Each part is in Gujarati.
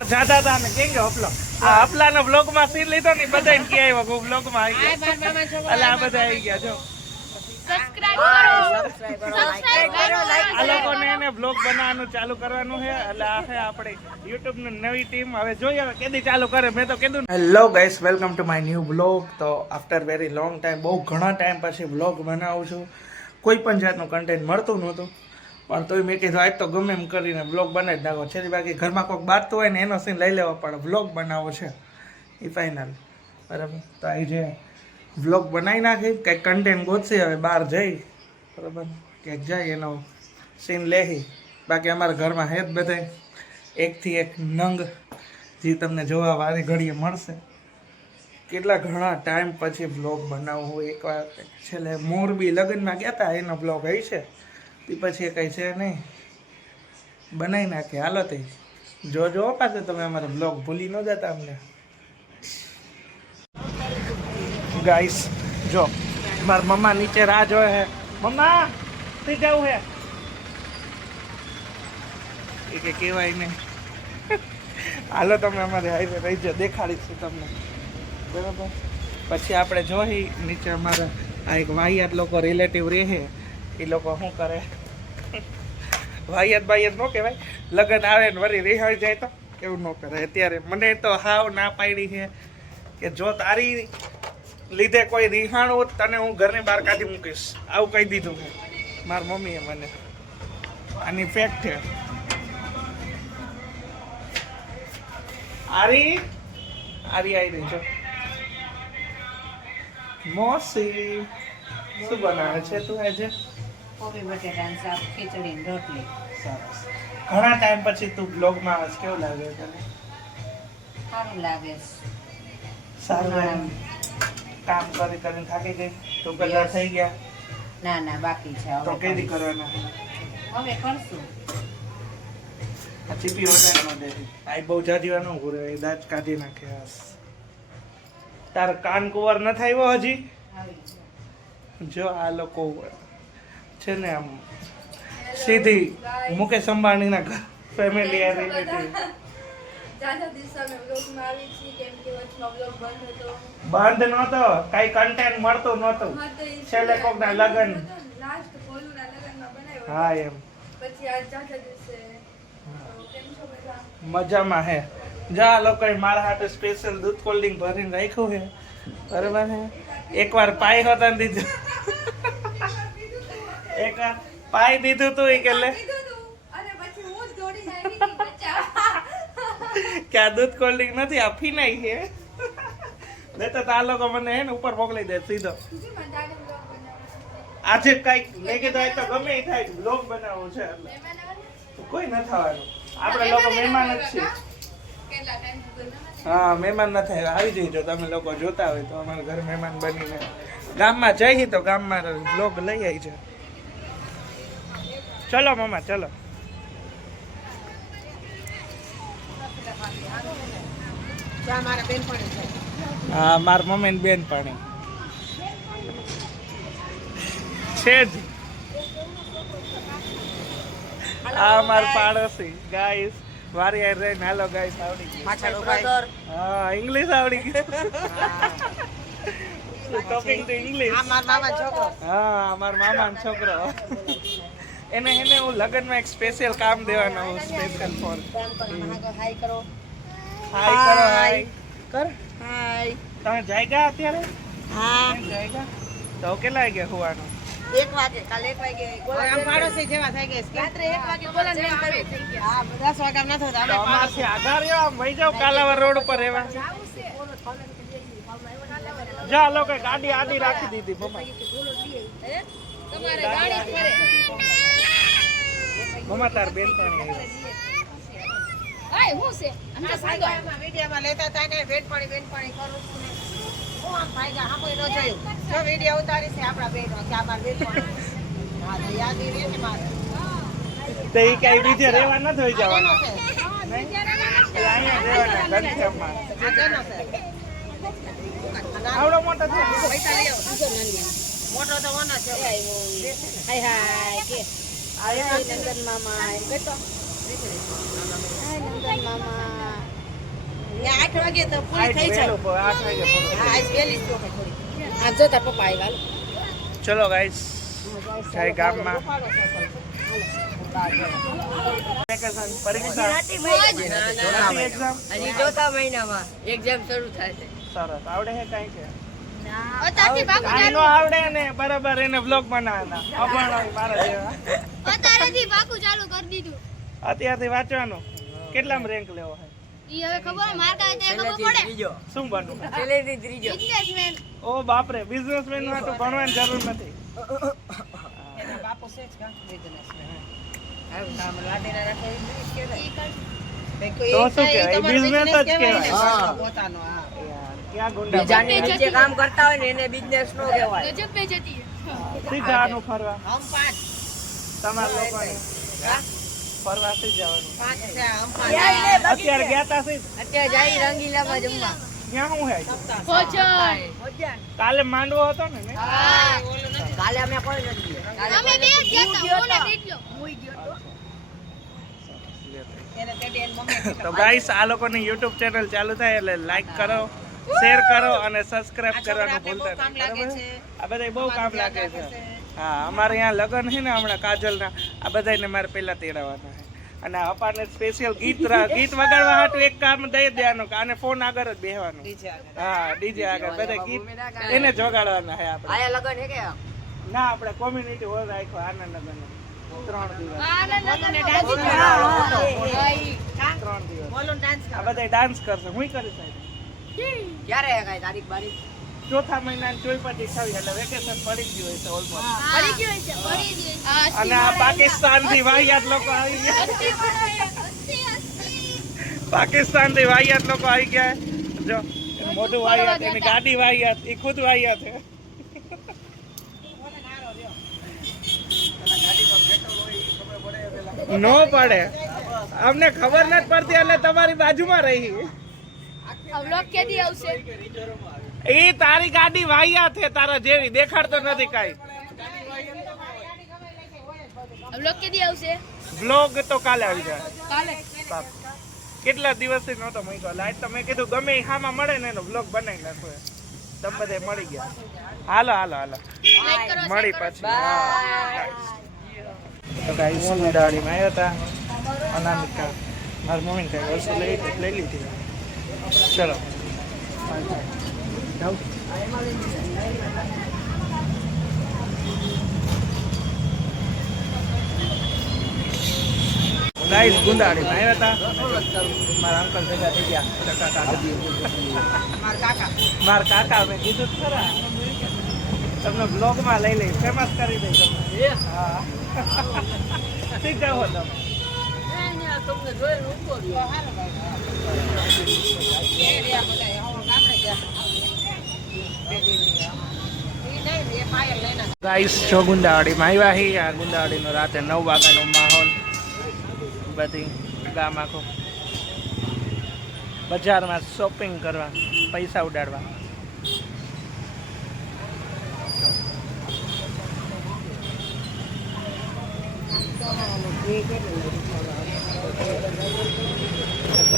જાતા હતા ને કેંગે હપલો આ હપલાનો બ્લોગમાં સીન લીધો ને બધાને કે આવ્યો બ્લોગમાં આવી ગયા અલા આ બધા આવી ગયા જો સબસ્ક્રાઇબ કરો આ લોકોને એને બ્લોગ બનાવવાનું ચાલુ કરવાનું છે એટલે આ છે આપણે YouTube ની નવી ટીમ હવે જોઈએ હવે કેદી ચાલુ કરે મેં તો કીધું hello guys welcome to my new blog તો આફ્ટર વેરી લોંગ ટાઈમ બહુ ઘણા ટાઈમ પછી બ્લોગ બનાવું છું કોઈ પણ જાતનું કન્ટેન્ટ મળતું નહોતું પણ તોય મેં કીધું આજ તો ગમે એમ કરીને બ્લોગ બનાવી જ નાખો છે બાકી ઘરમાં કોઈક બારતું હોય ને એનો સીન લઈ લેવો પડે બ્લોગ બનાવવો છે એ ફાઇનલ બરાબર તો આ જે બ્લોગ બનાવી નાખી કંઈક કન્ટેન્ટ ગોતશે હવે બહાર જઈ બરાબર ક્યાંક જાય એનો સીન લેહી બાકી અમારા ઘરમાં હે જ બધા એકથી એક નંગ જે તમને જોવા વારી ઘડીએ મળશે કેટલા ઘણા ટાઈમ પછી બ્લોગ બનાવવું હોય એકવાર છેલ્લે મોરબી લગ્નમાં ગયા હતા એનો બ્લોગ હઈ છે તે પછી કંઈ છે નહીં બનાવી નાખે હાલો તે જો પાછું તમે અમારો બ્લોગ ભૂલી ન જતા અમને ગાઈસ જો મારા મમ્મા નીચે રાહ જોવે હે મમ્મા થઈ જવું હે એ કે કહેવાય નહીં હાલો તમે અમારે હાઈવે રહી જાઓ દેખાડીશું તમને બરાબર પછી આપણે જોઈ નીચે અમારા આ એક વાહિયાત લોકો રિલેટિવ રહે એ લોકો શું કરે વાહિયાત ન કહેવાય લગ્ન આવે ને વળી રિહાઈ જાય તો એવું ન કરે અત્યારે મને તો હાવ ના પાડી છે કે જો તારી લીધે કોઈ રિહાણું તને હું ઘરની બહાર કાઢી મૂકીશ આવું કહી દીધું છે મારી મમ્મીએ મને આની ફેક્ટ છે આરી આવી રહી છો મોસી શું બનાવે છે તું આજે કોબી બટેટાનું શાક ખીચડી ને રોટલી સરસ ઘણા ટાઈમ પછી તું બ્લોગમાં આવે કેવું લાગે તને સારું લાગે છે. સારું લાગે કામ કરી કરીને થાકી ગઈ તો કલર થઈ ગયા ના બાકી છે તો હવે કેદી કરવાના હવે કરશું આ ચીપી વધારે ન દેતી આ બહુ જાજીવા ન ઘૂરે એ દાંત કાઢી નાખે તાર કાન કુંવર ન થાય હજી જો આ લોકો છે ને આમ સીધી મુકેશ અંબાણીના ઘર ફેમિલી રિલેટિવ બંધ નહોતો કઈ કન્ટેન્ટ મળતું નહોતું છેલ્લે કોકના લગન હા એમ મજામાં હે જા લોકોએ મારા હાથે સ્પેશિયલ દૂધ કોલ્ડ ડ્રિંક ભરીને રાખ્યું છે બરાબર હે એકવાર પાઈ હોતા દીધું એકવાર પાઈ દીધું તું એ કે લે કે આ દૂધ કોલ્ડ ડ્રિંક નથી આ ફીનાઈ છે લેતો તો આ લોકો મને હે ને ઉપર મોકલી દે સીધો આજે કઈક મેં કીધું આ તો ગમે એ થાય બ્લોગ બનાવવું છે એટલે કોઈ ન થવાનું આપણે લોકો મહેમાન જ છીએ હા મહેમાન ન થાય આવી જઈજો તમે લોકો જોતા હોય તો અમારા ઘરે મહેમાન બનીને ગામમાં જઈએ તો ગામમાં બ્લોગ લઈ આવી છે ચલો મમ્મા ચલો હા મારા મમ્મી ને બેન પાણી છે જ આ મારા પાડોશી ગાઈસ વારી આઈ રહી હાલો ગાઈસ આવડી ગઈ હા ઇંગ્લિશ આવડી ગઈ ટોકિંગ ટુ ઇંગ્લિશ આ મારા મામા છોકરો હા મારા મામાનો છોકરો એને હું લગનમાં એક સ્પેશિયલ કામ દેવાનો હું સ્પેશિયલ ફોર હાય કરો હાય કરો હાય કર હાય તમે જાયગા અત્યારે હા જાયગા તો કેટલા વાગે હોવાનું 1 વાગે કાલે 1 વાગે આમ પાડોશી જેવા થઈ ગયા છે રાત્રે 1 વાગે બોલાને નહીં કરે હા 10 વાગે ન થતા અમે અમારથી આધાર રહ્યો વહી જાવ કાલાવર રોડ ઉપર રહેવા જા લોકો ગાડી આડી રાખી દીધી મમ્મા તમારે ગાડી ફરે મમ્મા તાર બેન પાણી આય હું છે અમે સાગો વિડિયોમાં લેતા હતા ને બેન પાણી કરું છું ને હું આમ ભાઈગા હા કોઈ ન જોયું જો વિડિયો ઉતારી છે આપણા બેનો કે આ માર બેન પાણી હા તો યાદ રહે ને મારે તો એ કઈ બીજે રહેવા ન થઈ જવાનું આવડો મોટો છે મોટો તો વનો છે હાય હાય કે આયા નંદન મામા એમ કેતો હાય નંદન મામા 8 વાગે તો પૂરી થઈ જાય. 8 વાગે પૂરું. હા આજ વહેલી જ તો થોડી. આ જો તાર પપ્પા આવ્યા. ચલો ગાઈસ જય ગામમાં વેકેશન પરીક્ષા એક્ઝામ હજી ચોથા મહિનામાં એક્ઝામ શરૂ થાય છે. સરસ આવડે છે કાંઈ કે અત્યારથી બાપુ કાંઈ નો આવડે ને બરાબર એને બ્લોગ બનાવવાના અભણ હોય મારા જેવા અત્યારેથી બાપુ ચાલુ કરી દીધું. અત્યારથી વાંચવાનું કેટલામાં રેન્ક લેવો છે ઈ હવે ખબર માર્ક આવે તો ખબર પડે. શું બનવું પહેલેથી ત્રીજો. બિઝનેસમેન. ઓ બાપરે બિઝનેસમેન માં તો ભણવાની જરૂર નથી એના બાપુ છે જ કા બિઝનેસમેન. આ નામ લાડીના રાખે ઇંગ્લિશ કે ઈ કર. તો શું કહેવાય? business જ કહેવાય. હા પોતાનો હા. યાર ક્યાં ગુંડા બીજાની નીચે કામ કરતા હોય ને એને બિઝનેસ નો કહેવાય. ગજબ બે જતી સીધા આનું ફરવા હમ પાંચ તમારા લોકોને હા ફરવા સી જવાનું પાંચ છે હમ પાંચ. અત્યારે ગયા તા સી અત્યારે જાય રંગીલામાં જમવા. ક્યાં હું હે ભોજન. કાલે માંડવો હતો ને ને? હા કાલે અમે કોઈ નથી ગયા. અમે બે જ ગયા હતા હું ને બીટલો. એને તેડી એની મમ્મી તો ગાઈસ આ લોકોની YouTube ચેનલ ચાલુ થાય એટલે લાઈક કરો શેર કરો અને સબસ્ક્રાઇબ કરવાનું ભૂલતા કામ નહીં લાગે બરાબર? છે. આ બધા બહુ કામ લાગે છે હા અમારે અહીંયા લગ્ન છે ને હમણાં કાજલના આ બધાને મારે પહેલા તેડાવવાના છે અને અપાને સ્પેશિયલ ગીત વગાડવા હાટુ એક કામ દઈ દેવાનું કે આને ફોન આગળ જ બેહવાનું બીજે આગળ. હા ડીજે આગળ બધા ગીત એને જ વગાડવાના છે આપણે આયા લગન હે કે ના આપણે કોમ્યુનિટી હોલ રાખ્યો આનંદનગર 3 દિવસ આનંદ બોલોને નગર. ડાન્સ ત્રણ દિવસ બોલો ડાન્સ આ બધા ડાન્સ કરશે હું કરીશ સાહેબ ક્યારે હે કાઈ તારીખ બારીખ ચોથા મહિનાની 24 28 એટલે વેકેશન પડી ગયું હશે ઓલમોસ્ટ પડી ગયું છે પડી ગયું. અને આ પાકિસ્તાન થી વાહિયાત લોકો આવી ગયા પાકિસ્તાન થી વાહિયાત લોકો આવી ગયા જો એનું મોઢું વાહિયાત એની ગાડી વાહિયાત એ ખુદ વાહિયાત છે નો પડે અમને ખબર નથી પડતી એટલે તમારી બાજુમાં રહી વ્લોગ કેદી આવશે? એ તારી ગાડી વાહિયાત છે તારા જેવી દેખાડતો નથી કાઈ વ્લોગ કેદી આવશે? બ્લોગ તો કાલે આવી જાય કાલે. બાપ. કેટલા દિવસથી નહોતો મૂક્યો લાઈટ તો મેં કીધું ગમે એ હામાં મળે ને એનો બ્લોગ બનાવી નાખો એમ. તમે બધે મળી ગયા હાલો હાલો હાલો લાઈક કરો મળી પછી તો ગાઈસ દાડીમાં આવ્યા હતા અનામિકા મારી મમ્મીને કઈ વસ્તુ લઈ લીધી ચલો જાઉં ગાઈસ ગુંદાડીમાં આવ્યા હતા મારા અંકલ ભેગા થઈ ગયા મારા કાકા મેં કીધું જ ખરા તમને બ્લોગમાં લઈ લઈ ફેમસ કરી દઈ તમને હા ઠીક જાઓ તમે તમને જોઈને ઉભો રહ્યો ગાઈસ છો ગુંદાવાડીમાં આવ્યા હી આ ગુંદાવાડીનો રાતે 9 વાગ્યાનો માહોલ બધી ગામ આખો બજારમાં શોપિંગ કરવા પૈસા ઉડાડવા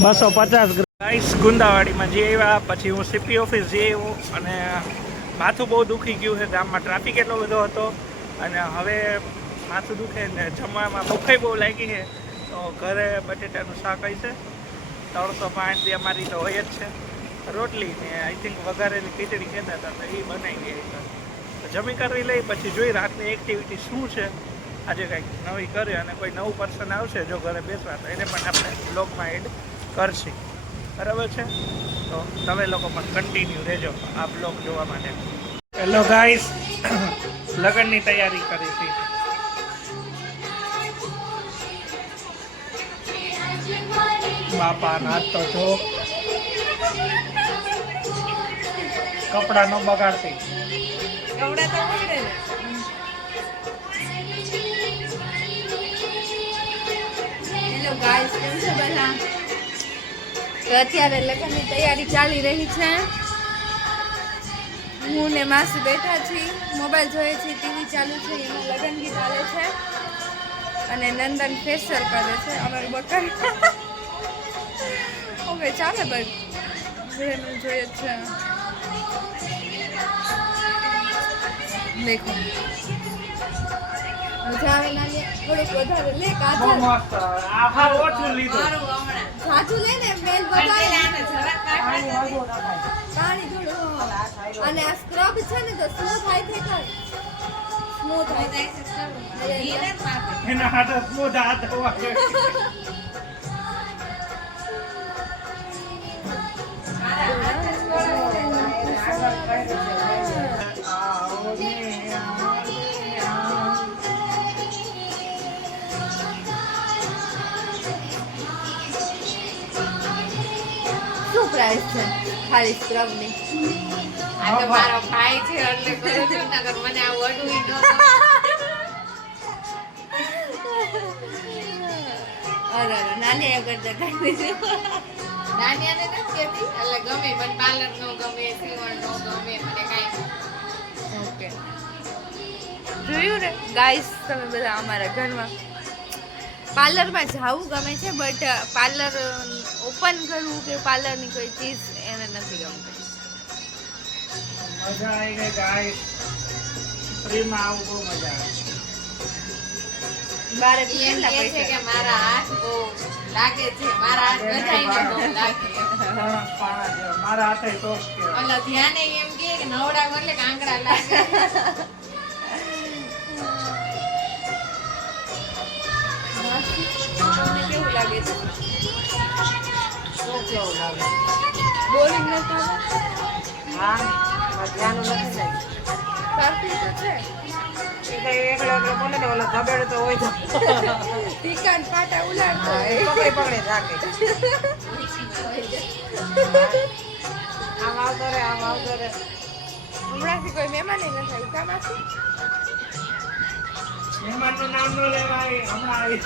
$250 ગાઈસ ગુંદાવાડીમાં જે આવ્યા પછી હું સીપી ઓફિસ જે આવ્યો અને માથું બહુ દુખી ગયું છે ગામમાં ટ્રાફિક એટલો બધો હતો અને હવે માથું દુખે ને જમવામાં ભૂખે બહુ લાગી છે તો ઘરે બટેટાનું શાક હશે 305 દી અમારી તો હોય જ છે રોટલી ને આઈ થિંક વઘારેલી ખીચડી કહેતા હતા તો એ બનાવી ગઈ તો જમી કરી લઈ પછી જોઈ રાતની એક્ટિવિટી શું છે આજે કંઈક નવી કરે અને કોઈ નવું પર્સન આવશે જો ઘરે બેસવા તો એને પણ આપણે બ્લોગમાં એડ કરશે બરાબર છે તો તમે લોકો પણ કન્ટિન્યુ રહેજો આ બ્લોગ જોવા માટે હેલો ગાઈસ લગ્નની તૈયારી કરી હતી બાપા નાચ તો જો કપડા નો બગાડતી હેલો ગાઈસ કેમ છો બધા? તો અત્યારે લગ્નની તૈયારી ચાલી રહી છે. હું ને માસી બેઠા છીએ, મોબાઈલ જોઈએ છીએ, ટીવી ચાલુ છે, એમાં લગ્ન ગીત ચાલે છે અને નંદન ફેશિયલ કરે છે અમારું બકર. ઓકે ચાલે ભાઈ જોડેનું જોઈએ છે. દેખો મજા આવે નાની થોડુંક વધારે લે બહુ કાજલ મસ્ત આ હાર ઓછું લીધું સાચું લે ને મેલ બગાડે પાણી વધુ નખાય. પાણી થોડું હા. અને આ સ્ક્રબ છે ને તો સ્મૂથ થાય છે કર સ્મૂથ થાય એના હાથ સ્મૂથ હાથ હોવા જોઈએ. આવો ને, શું પ્રાઇસ છે ખાલી સ્ક્રબ ની? આ તો મારો ભાઈ છે એટલે કરું છું નકર મને આ વડું ઈ ન અરે અરે નાની આગળ જગાડી દીધી. નાનિયાને નથી કહેતી એટલે ગમે પણ પાર્લર નો ગમે સીવણ નો ગમે મને કાંઈ ઓકે જોયું ને ગાઈસ તમે બધા અમારા ઘરમાં પાર્લરમાં જવું ગમે છે બટ પાર્લર ઓપન કરવું કે પાર્લરની કોઈ ચીજ એને નથી ગમતી. મજા આવી ગઈ ગાઈસ. ફ્રીમાં આવું બહુ મજા આવે. બારે ઈ એમ કેટલા કહે છે પૈસા કે મારા હાથ બહુ લાગે છે મારા હાથ બધાયને બહુ લાગે પાણા જેવા. મારા હાથે ટોપ કહેવાય. ઓલો ધ્યાને એમ કહે કે નવડાવ એટલે કે આંગળા લાગે તમને કેવું લાગે છે? શું કેવું લાગે બોરિંગ નથી હા ધ્યાન નથી જાય સારથી તો છે એ તો એકલો એકલો બોલે ને ઓલો ધબેડો તો હોય જ ટીકાન પાટા ઉલાડતો હા, એ હોય. પકડી પકડી રાખે આમ આવતો રે હમણાંથી કોઈ મહેમાન નથી આવ્યું કામાંથી? મહેમાનનું નામ ન લેવાય. હમણાં આવી.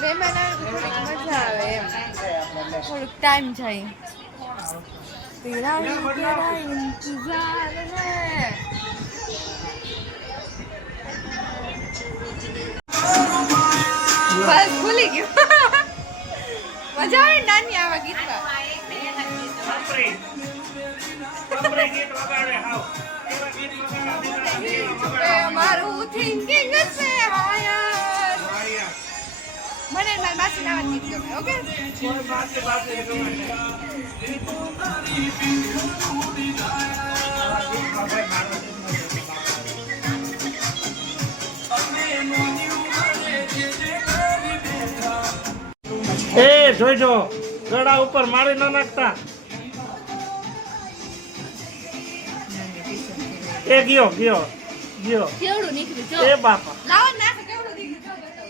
મહેમાન આવે તો થોડીક મજા આવે એમ થોડુંક ટાઈમ જાય. તેરા ઇંતજાર હૈ. બસ ભૂલી ગયું. મજા આવે ને નાની આવા ગીતમાં. કપરી ગીત વગાડે હાવ. એવા ગીત વગાડે મારું થિંકિંગ છે હાયર. ભાઈ મને મારી માસી નાવા ગીત ગમે. ઓકે કોઈ પાસે પાસે ગમે છે. આવા ગીતમાં ભાઈ મારો જ નથી. એ જોઈજો ગળા ઉપર મારી ન નાખતા. એ ગયો કેવડું નીકળ્યું જો. એ બાપા લાવો ને નાખો કેવડું નીકળ્યું જો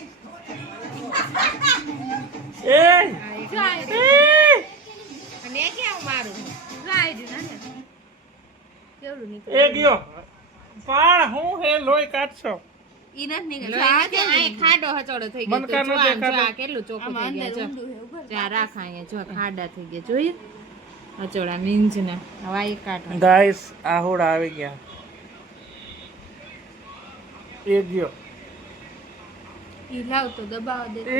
એ જો આ એ અને એ કેમ મારું રાઈડ ના ને કેવડું એ નીકળ્યું ગયો પણ હું હે લોહી કાઢશો. ઈ નથી નીકળ્યું. લોહી આ નથી, કેવું અહીં ખાડો હચોડો થઈ ગયો મનકા તો નો જો આમ, જો દેખાતો. આ કેટલું ચોખ્ખું આમાં થઈ અંદર ગયા ઊંડું છે ઉપર. જો આ રાખા અહીંયા જો ખાડા થઈ ગયા જોઈએ હચોડા મીંજ ને હવે આ એક કાઢો ગાઈસ આહોડા આવી ગયા. એ ગયો ઈ લાવ તો દબાવ દે. એ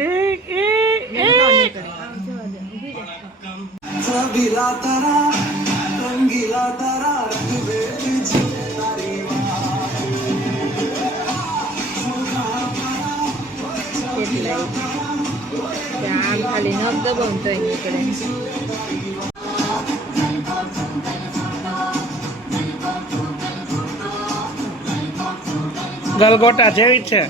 નો નીકળે આમ જવા દે ઊભી રહે. આમ ખાલી નખ દબાવ તો નીકળે ગલગોટા જેવી જ છે.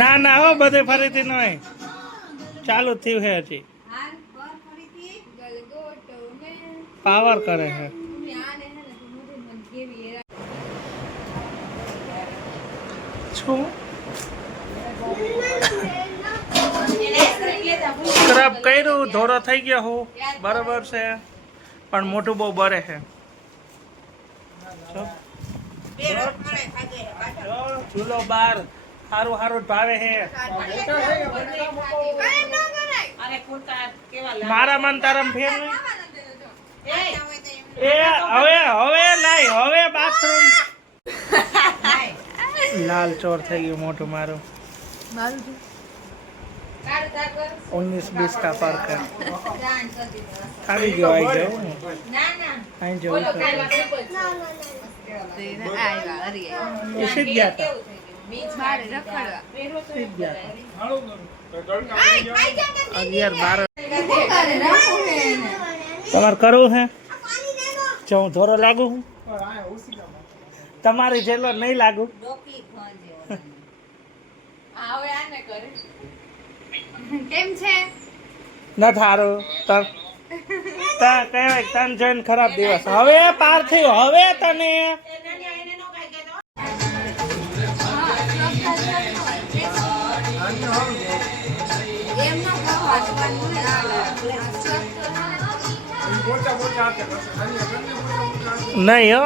ના ના હો બધે ફરીથી નહીં ચાલુ જ થયું છે હજી. ગલગોટો મેં પાવર કરે છે. તમે આને હે ને તો મોઢે મન કેવી એરા. શું સ્ક્રબ કર્યું ધોરો થઈ ગયો હું બરોબર છે પણ મોઢું બહુ બરે છે. જો, ચૂલો બાર સારું સારું ભાવે છે. મારા મન તારમ ફેર નહીં. એ હવે લાય હવે બાથરૂમ લાલ ચોર થઈ ગયું મોઢું મારું. મારું જો કાઢ ધાર કર 19-20 का फर्क है જાણ કરી દીધો. આવી ગયો આવી ગયો ના ના અહીં જો બોલો ખાવા કેવું આવ્યા અરે એ સીધ ગયા હતા થઈ ગયું મીઠ બારે રખડવા સીધ ગયા હતા આઈ જા ને 11-12 તમારે કરવું હે જો હું ધોરો લાગુ હું તમારી જેલો નહીં લાગુ ડોકી ખાજે હવે આને કરે કેમ છે ન થારું તન કહેવાય તન જોઈને ખરાબ દિવસ હવે પાર થયો હવે તને એને નો કાઈ કહેતો એમ ન ખાવાનું નહીં હો